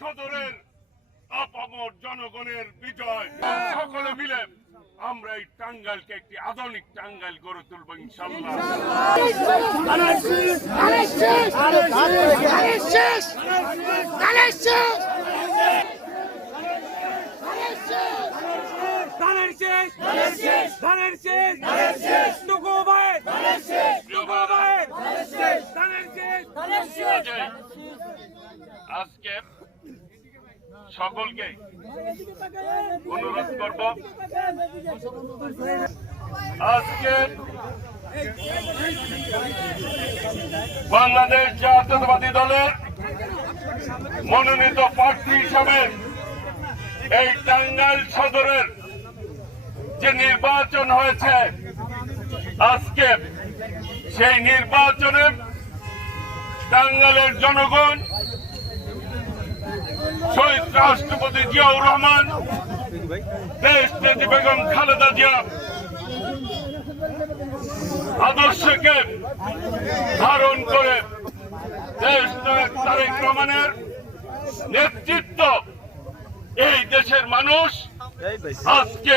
সদরের আপামর জনগণের বিজয়। সকলে মিলে আমরা এই টাঙ্গাইলকে একটি আধুনিক টাঙ্গাইল গড়ে তুলব ইনশাআল্লাহ। আজকে সকলকে অনুরোধ করব, আজকে বাংলাদেশ জাতীয়তাবাদী দলের মনোনীত প্রার্থী হিসাবে এই টাঙ্গাইল সদরের যে নির্বাচন হয়েছে, আজকে সেই নির্বাচনে টাঙ্গাইলের জনগণ শহীদ রাষ্ট্রপতি জিয়াউর রহমান, দেশনেত্রী বেগম খালেদা জিয়া আদর্শকে ধারণ করে দেশনায়ক তারেক রহমানের নেতৃত্ব এই দেশের মানুষ আজকে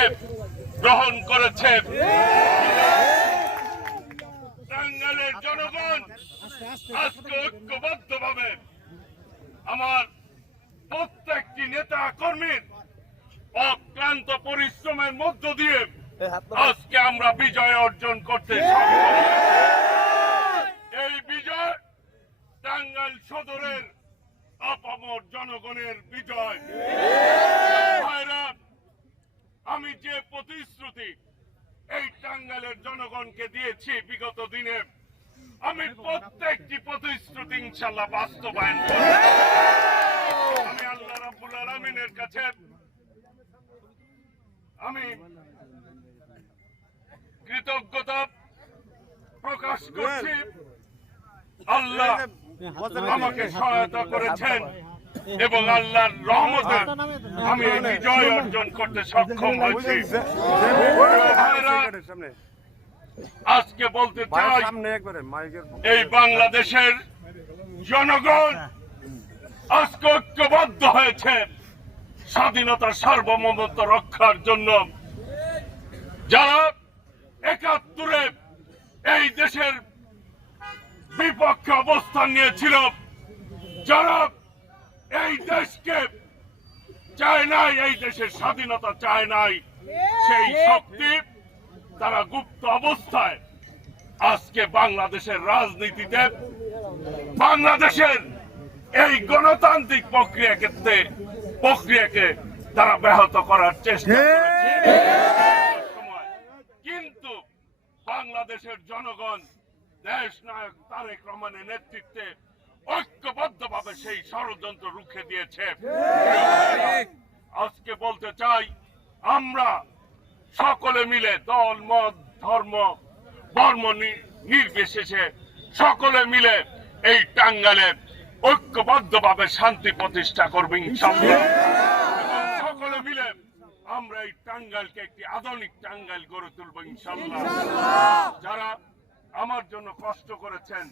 গ্রহণ করেছে। টাঙ্গাইলের জনগণ আজকে ঐক্যবদ্ধভাবে আমার প্রত্যেকটি নেতা কর্মীর অক্লান্ত পরিশ্রমের মধ্য দিয়ে আজকে আমরা বিজয় অর্জন করতে সক্ষম। এই বিজয় টাঙ্গাইল সদরের আপামর জনগণের বিজয়। আমি যে প্রতিশ্রুতি এই টাঙ্গাইলের জনগণকে দিয়েছি বিগত দিনে, আমি প্রত্যেকটি প্রতিশ্রুতি ইনশাআল্লাহ বাস্তবায়ন করব। আমি আল্লাহ রাব্বুল আলামিনের কাছে আমি কৃতজ্ঞতা প্রকাশ করছি। আল্লাহ আমাকে সহায়তা করেছেন এবং আল্লাহর রহমতে আমি এই বিজয় অর্জন করতে সক্ষম হয়েছি। আজকে বলতে চাই, এই বাংলাদেশের জনগণ আজকে ঐক্যবদ্ধ হয়েছে স্বাধীনতার সার্বভৌমত্ব রক্ষার জন্য। যারা ৭১-এ এই দেশের বিপক্ষে অবস্থান নিয়েছিল, যারা এই দেশকে চায় নাই, এই দেশের স্বাধীনতা চায় নাই, সেই শক্তি তারা গুপ্ত অবস্থায় আজকে বাংলাদেশের রাজনীতিতে, বাংলাদেশের এই গণতান্ত্রিক প্রক্রিয়াকে তারা ব্যাহত করার চেষ্টা করেছে। কিন্তু বাংলাদেশের জনগণ দেশ নায়ক তারেক রহমানের নেতৃত্বে ঐক্যবদ্ধভাবে সেই ষড়যন্ত্র রুখে দিয়েছে। আজকে বলতে চাই, আমরা সকলে মিলে দল মত ধর্ম বর্ণ নির্বিশেষে সকলে মিলে এই টাঙ্গাইলে ঐক্যবদ্ধভাবে শান্তি প্রতিষ্ঠা করব ইনশাআল্লাহ। সকলে মিলে আমরা এই টাঙ্গাইলকে একটি আধুনিক টাঙ্গাইল গড়ে তুলব ইনশাআল্লাহ। যারা আমার জন্য কষ্ট করেছেন,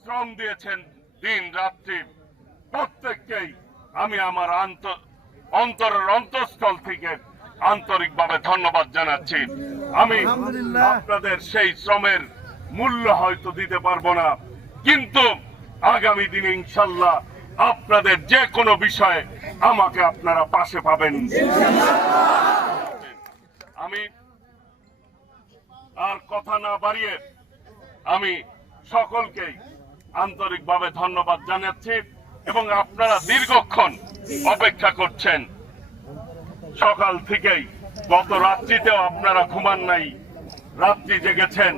শ্রম দিয়েছেন দিন রাত্রি, প্রত্যেককেই আমি আমার অন্তরের অন্তঃস্থল থেকে আন্তরিকভাবে ধন্যবাদ জানাচ্ছি। আমি আপনাদের সেই শ্রমের মূল্য হয়তো দিতে পারবো না, কিন্তু আগামী দিনে ইনশাআল্লাহ আপনাদের যে কোনো বিষয়ে আমাকে আপনারা পাশে পাবেন। আমি আর কথা না বাড়িয়ে আমি সকলকেই আন্তরিকভাবে ধন্যবাদ জানাচ্ছি এবং আপনারা দীর্ঘক্ষণ অপেক্ষা করছেন। সকাল থেকেই, গত রাত্রিতেও আপনারা ঘুমান নাই, রাত্রি জেগেছেন।